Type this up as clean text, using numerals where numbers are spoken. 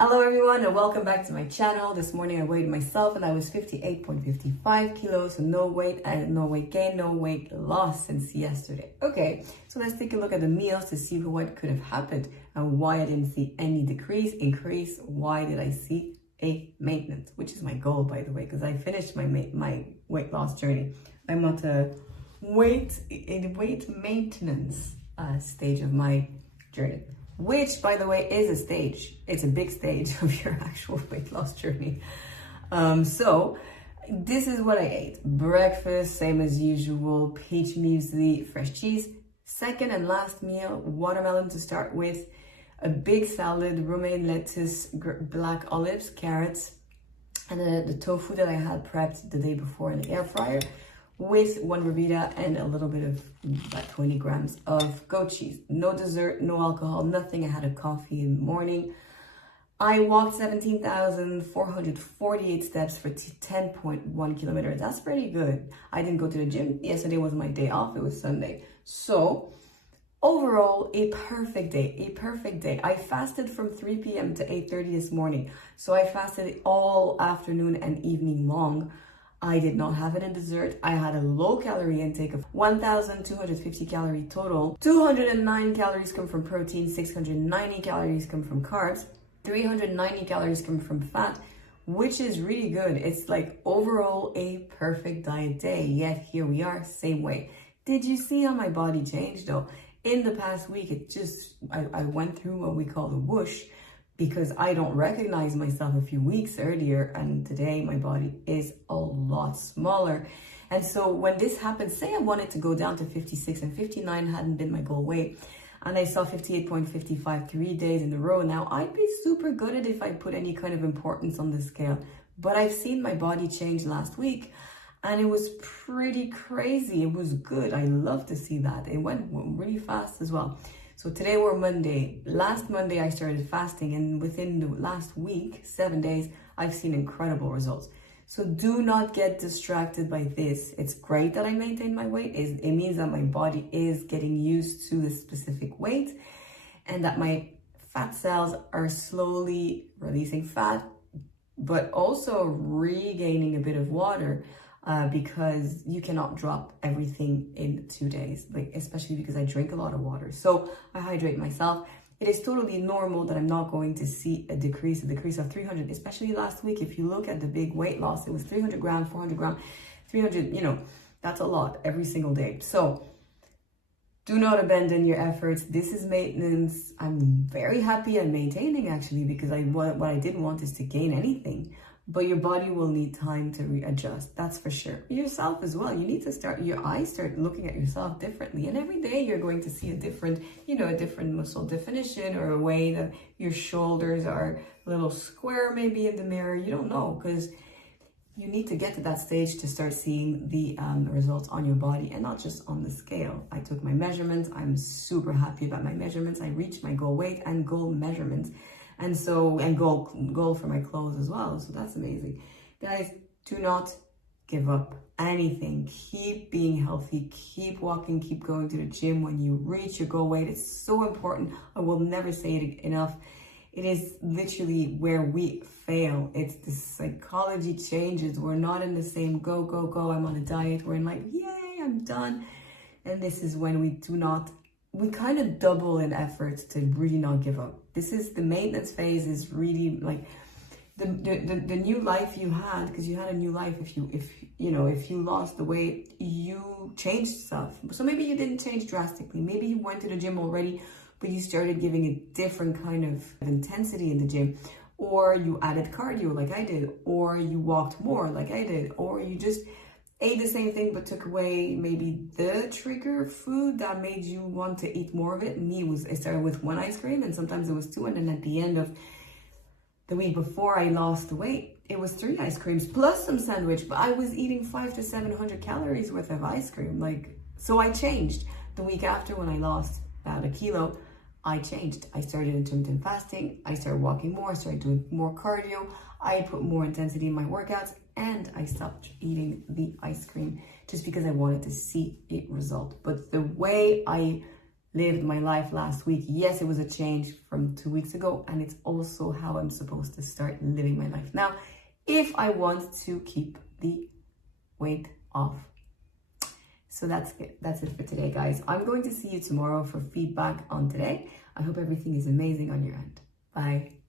Hello everyone and welcome back to my channel. This morning I weighed myself and I was 58.55 kilos, so no weight gain, no weight loss since yesterday. Okay, so let's take a look at the meals to see what could have happened and why I didn't see any decrease, increase. Why did I see a maintenance, which is my goal, by the way, because I finished my weight loss journey. I'm at a weight maintenance stage of my journey, which, by the way, is a stage. It's a big stage of your actual weight loss journey. So this is what I ate. Breakfast, same as usual, peach muesli, fresh cheese. Second and last meal, watermelon to start with, a big salad, romaine lettuce, black olives, carrots, and the tofu that I had prepped the day before in the air fryer, with one Revita and a little bit of about 20 grams of goat cheese. No dessert, no alcohol, nothing. I had a coffee in the morning. I walked 17,448 steps for 10.1 kilometers. That's pretty good. I didn't go to the gym. Yesterday was my day off. It was Sunday. So overall, a perfect day. I fasted from 3 p.m. to 8:30 this morning. So I fasted all afternoon and evening long. I did not have it in dessert. I had a low calorie intake of 1,250 calorie total. 209 calories come from protein, 690 calories come from carbs, 390 calories come from fat, which is really good. It's like overall a perfect diet day, yet here we are, same way. Did you see how my body changed though? In the past week, I went through what we call the whoosh, because I don't recognize myself a few weeks earlier, and today my body is a lot smaller. And so when this happened, say I wanted to go down to 56 and 59 hadn't been my goal weight, and I saw 58.55 3 days in a row now, I'd be super good at it if I put any kind of importance on the scale. But I've seen my body change last week, and it was pretty crazy. It was good. I love to see that. It went really fast as well. So today we're Monday. Last Monday I started fasting, and within the last week, 7 days, I've seen incredible results. So do not get distracted by this. It's great that I maintain my weight. It means that my body is getting used to the specific weight, and that my fat cells are slowly releasing fat, but also regaining a bit of water. Because you cannot drop everything in 2 days, like especially because I drink a lot of water. So I hydrate myself. It is totally normal that I'm not going to see a decrease of 300, especially last week. If you look at the big weight loss, it was 300 grams, 400 grams, 300, that's a lot every single day. So do not abandon your efforts. This is maintenance. I'm very happy and maintaining actually, because what I didn't want is to gain anything. But your body will need time to readjust, that's for sure. Yourself as well. You need to start looking at yourself differently. And every day you're going to see a different muscle definition, or a way that your shoulders are a little square maybe in the mirror. You don't know, because you need to get to that stage to start seeing the results on your body and not just on the scale. I took my measurements. I'm super happy about my measurements. I reached my goal weight and goal measurements. And goal for my clothes as well. So that's amazing. Guys, do not give up anything. Keep being healthy, keep walking, keep going to the gym when you reach your goal weight. It's so important. I will never say it enough. It is literally where we fail. It's the psychology changes. We're not in the same go, I'm on a diet. We're in like, yay, I'm done. And this is when we kind of double in efforts to really not give up. This is the maintenance phase, is really like the new life you had, because you had a new life. If you lost the weight, you changed stuff. So maybe you didn't change drastically. Maybe you went to the gym already, but you started giving a different kind of intensity in the gym, or you added cardio like I did, or you walked more like I did, or you just ate the same thing but took away maybe the trigger food that made you want to eat more of it. I started with 1 ice cream, and sometimes it was 2, and then at the end of the week before I lost the weight, it was 3 ice creams plus some sandwich, but I was eating 500 to 700 calories worth of ice cream. So I changed. The week after, when I lost about a kilo, I changed. I started intermittent fasting. I started walking more. I started doing more cardio. I put more intensity in my workouts, and I stopped eating the ice cream just because I wanted to see a result. But the way I lived my life last week. Yes, it was a change from 2 weeks ago, and it's also how I'm supposed to start living my life now if I want to keep the weight off. So that's it. That's it for today, guys. I'm going to see you tomorrow for feedback on today. I hope everything is amazing on your end. Bye.